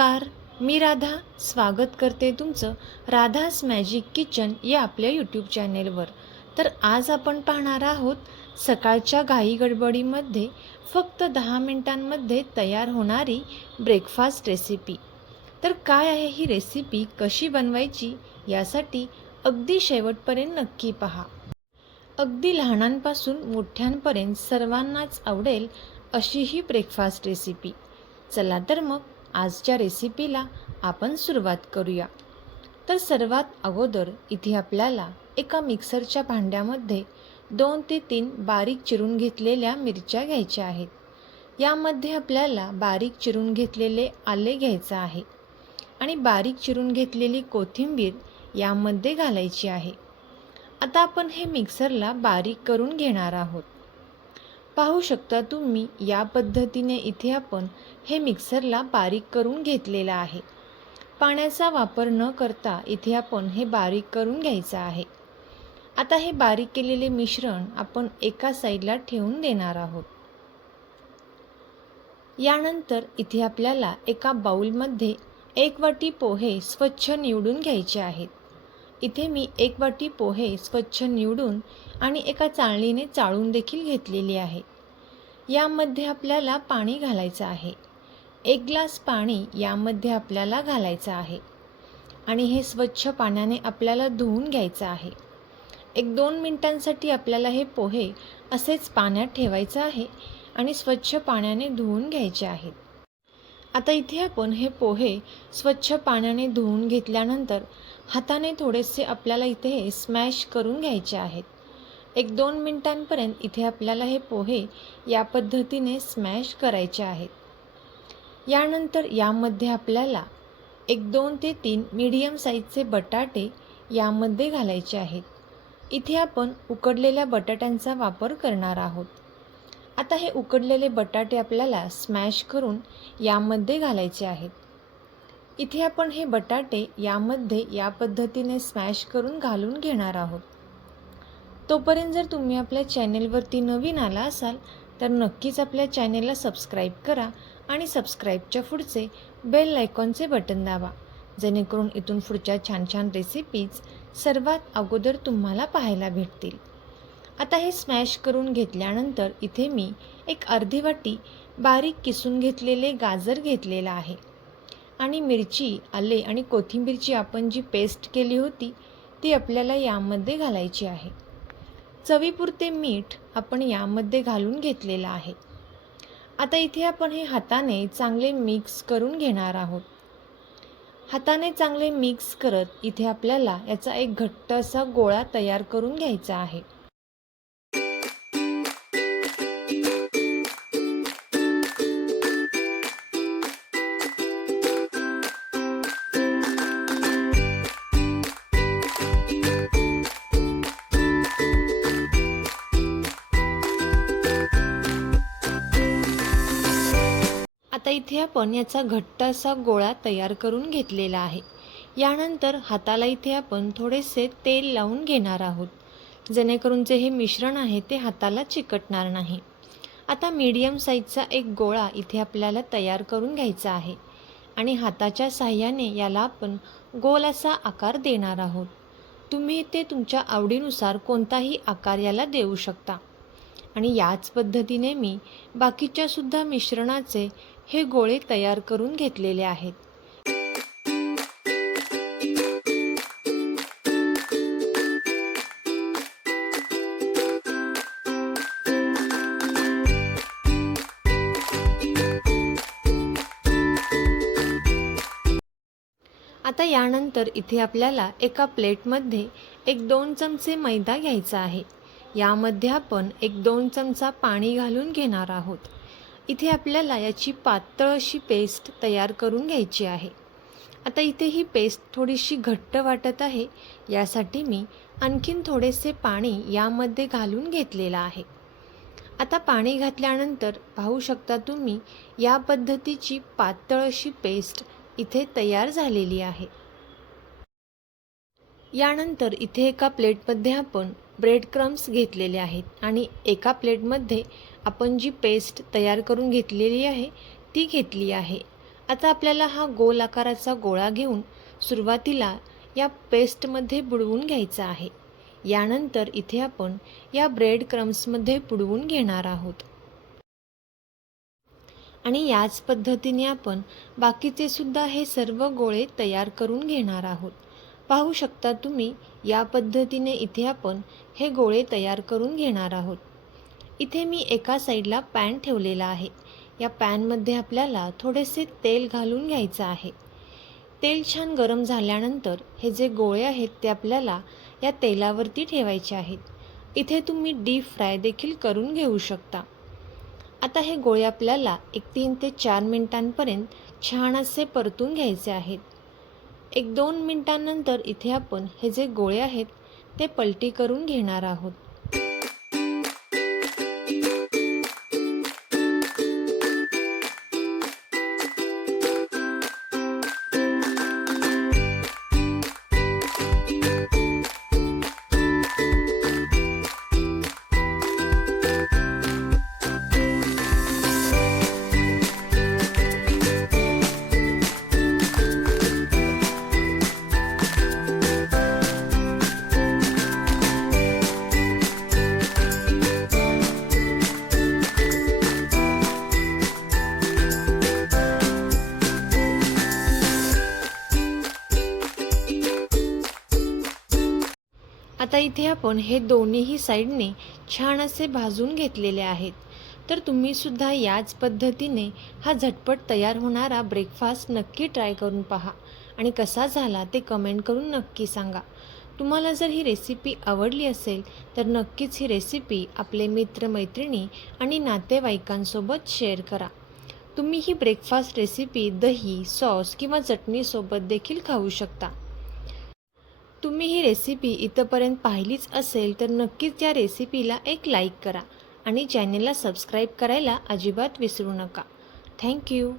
नमस्कार मी राधा. स्वागत करते तुमचं राधास मॅजिक किचन या आपल्या यूट्यूब चॅनेलवर तर आज आपण पाहणार आहोत सकाळच्या घाई गडबडीमध्ये फक्त दहा मिनिटांमध्ये तयार होणारी ब्रेकफास्ट रेसिपी तर काय आहे ही रेसिपी कशी बनवायची यासाठी अगदी शेवटपर्यंत नक्की पहा. अगदी लहानांपासून मोठ्यांपर्यंत सर्वांनाच आवडेल अशी ही ब्रेकफास्ट रेसिपी चला तर मग आजच्या रेसिपीला आपण सुरुवात करूया. तर सर्वात अगोदर इथे आपल्याला एका मिक्सरच्या भांड्यामध्ये दोन ते तीन बारीक चिरून घेतलेल्या मिरच्या घ्यायच्या आहेत. यामध्ये आपल्याला बारीक चिरून घेतलेले आले घ्यायचं आहे आणि बारीक चिरून घेतलेली कोथिंबीर यामध्ये घालायची आहे. आता आपण हे मिक्सरला बारीक करून घेणार आहोत. पाहू शकता तुम्ही या पद्धतीने इथे आपण हे मिक्सरला बारीक करून घेतलेलं आहे. पाण्याचा वापर न करता इथे आपण हे बारीक करून घ्यायचं आहे. आता हे बारीक केलेले मिश्रण आपण एका साईडला ठेवून देणार आहोत. यानंतर इथे आपल्याला एका बाऊलमध्ये एक वाटी पोहे स्वच्छ निवडून घ्यायचे आहेत. इथे मी एक वाटी पोहे स्वच्छ निवडून आणि एका चाळणीने चाळून देखील घेतलेली आहे. यामध्ये आपल्याला पाणी घालायचं आहे. एक ग्लास पाणी यामध्ये आपल्याला घालायचं आहे. आणि हे स्वच्छ पाण्याने आपल्याला धुवून घ्यायचं आहे. एक दोन मिनटांसाठी आपल्याला हे पोहे असेच पाण्यात ठेवायचं आहे आणि स्वच्छ पाण्याने धुवून घ्यायचे आहेत. आता इथे आपण हे पोहे स्वच्छ पाण्याने धुवून घेतल्यानंतर हाताने थोडेसे आपल्याला इथे हे स्मॅश करून घ्यायचे आहेत. एक दोन मिनटांपर्यंत इथे आपल्याला हे पोहे या पद्धतीने स्मॅश करायचे आहेत. यानंतर यामध्ये आपल्याला एक दोन ते तीन मीडियम साईजचे बटाटे यामध्ये घालायचे आहेत. इथे आपण उकडलेल्या बटाट्यांचा वापर करणार आहोत. आता हे उकडलेले बटाटे आपल्याला स्मॅश करून यामध्ये घालायचे आहेत. इथे आपण हे बटाटे यामध्ये या पद्धतीने स्मॅश करून घालून घेणार आहोत. तोपर्यंत जर तुम्ही आपल्या चॅनेलवरती नवीन आला असाल तर नक्कीच आपल्या चॅनेलला सबस्क्राईब करा आणि सबस्क्राईबच्या पुढचे बेल आयकॉनचे बटन दाबा. जेणेकरून इथून पुढच्या छान छान रेसिपीज सर्वात अगोदर तुम्हाला पाहायला भेटतील. आता हे स्मॅश करून घेतल्यानंतर इथे मी एक अर्धी वाटी बारीक किसून घेतलेले गाजर घेतलेला आहे. आणि मिरची आले आणि कोथिंबीरची आपण जी पेस्ट केली होती ती आपल्याला यामध्ये घालायची आहे. चवीपुरते मीठ आपण यामध्ये घालून घेतलेलं आहे. आता इथे आपण हे हाताने चांगले मिक्स करून घेणार आहोत. हाताने चांगले मिक्स करत इथे आपल्याला याचा एक घट्ट असा गोळा तयार करून घ्यायचा आहे. आता इथे आपण याचा घट्ट असा गोळा तयार करून घेतलेला आहे. यानंतर हाताला इथे आपण थोडेसे तेल लावून घेणार आहोत. जेणेकरून जे हे मिश्रण आहे ते हाताला चिकटणार नाही. आता मीडियम साईजचा एक गोळा इथे आपल्याला तयार करून घ्यायचा आहे. आणि हाताच्या साह्याने याला आपण गोल असा आकार देणार आहोत. तुम्ही इथे तुमच्या आवडीनुसार कोणताही आकार याला देऊ शकता. आणि याच पद्धतीने मी बाकीच्यासुद्धा मिश्रणाचे हे गोळे तयार करून घेतलेले आहेत. आता यानंतर इथे आपल्याला एका प्लेटमध्ये एक दोन चमचे मैदा घ्यायचा आहे. यामध्ये आपण एक दोन चमचा पाणी घालून घेणार आहोत. इथे आपल्याला याची पातळ अशी पेस्ट तयार करून घ्यायची आहे. आता इथे ही पेस्ट थोडीशी घट्ट वाटत आहे यासाठी मी आणखीन थोडेसे पाणी यामध्ये घालून घेतलेलं आहे. आता पाणी घातल्यानंतर पाहू शकता तुम्ही या पद्धतीची पातळ अशी पेस्ट इथे तयार झालेली आहे. यानंतर इथे एका प्लेटमध्ये आपण ब्रेड क्रम्स घेतलेले आहेत. आणि एका प्लेटमध्ये आपण जी पेस्ट तयार करून घेतलेली आहे ती घेतली आहे. आता आपल्याला हा गोल आकाराचा गोळा घेऊन सुरुवातीला या पेस्टमध्ये बुडवून घ्यायचा आहे. यानंतर इथे आपण या ब्रेड क्रम्समध्ये बुडवून घेणार आहोत. आणि याच पद्धतीने आपण बाकीचे सुद्धा हे सर्व गोळे तयार करून घेणार आहोत. पाहू शकता तुम्ही या पद्धतीने इथे आपण हे गोळे तयार करून घेणार आहोत. इथे मी एका साईडला पॅन ठेवलेला आहे. या पॅनमध्ये आपल्याला थोडेसे तेल घालून घ्यायचं आहे. तेल छान गरम झाल्यानंतर हे जे गोळे आहेत ते आपल्याला या तेलावरती ठेवायचे आहेत. इथे तुम्ही डीप फ्राय देखील करून घेऊ शकता. आता हे गोळे आपल्याला एक तीन ते चार मिनिटांपर्यंत छान असे परतून घ्यायचे आहेत. एक दोन मिनटांनंतर इथे आपण हे जे गोळे आहेत ते पलटी करून घेणार आहोत. आता इथे आपण हे दोन्हीही साईडने छान असे भाजून घेतलेले आहेत. तर तुम्ही सुद्धा याच पद्धतीने हा झटपट तयार होणारा ब्रेकफास्ट नक्की ट्राय करून पहा. आणि कसा झाला ते कमेंट करून नक्की सांगा. तुम्हाला जर ही रेसिपी आवडली असेल तर नक्कीच ही रेसिपी आपले मित्रमैत्रिणी आणि नातेवाईकांसोबत शेअर करा. तुम्ही ही ब्रेकफास्ट रेसिपी दही सॉस किंवा चटणीसोबत देखील खाऊ शकता. तुम्ही ही रेसिपी इथंपर्यंत पाहिलीच असेल तर नक्कीच या रेसिपीला एक लाईक करा आणि चॅनेलला सबस्क्राईब करायला अजिबात विसरू नका. थँक्यू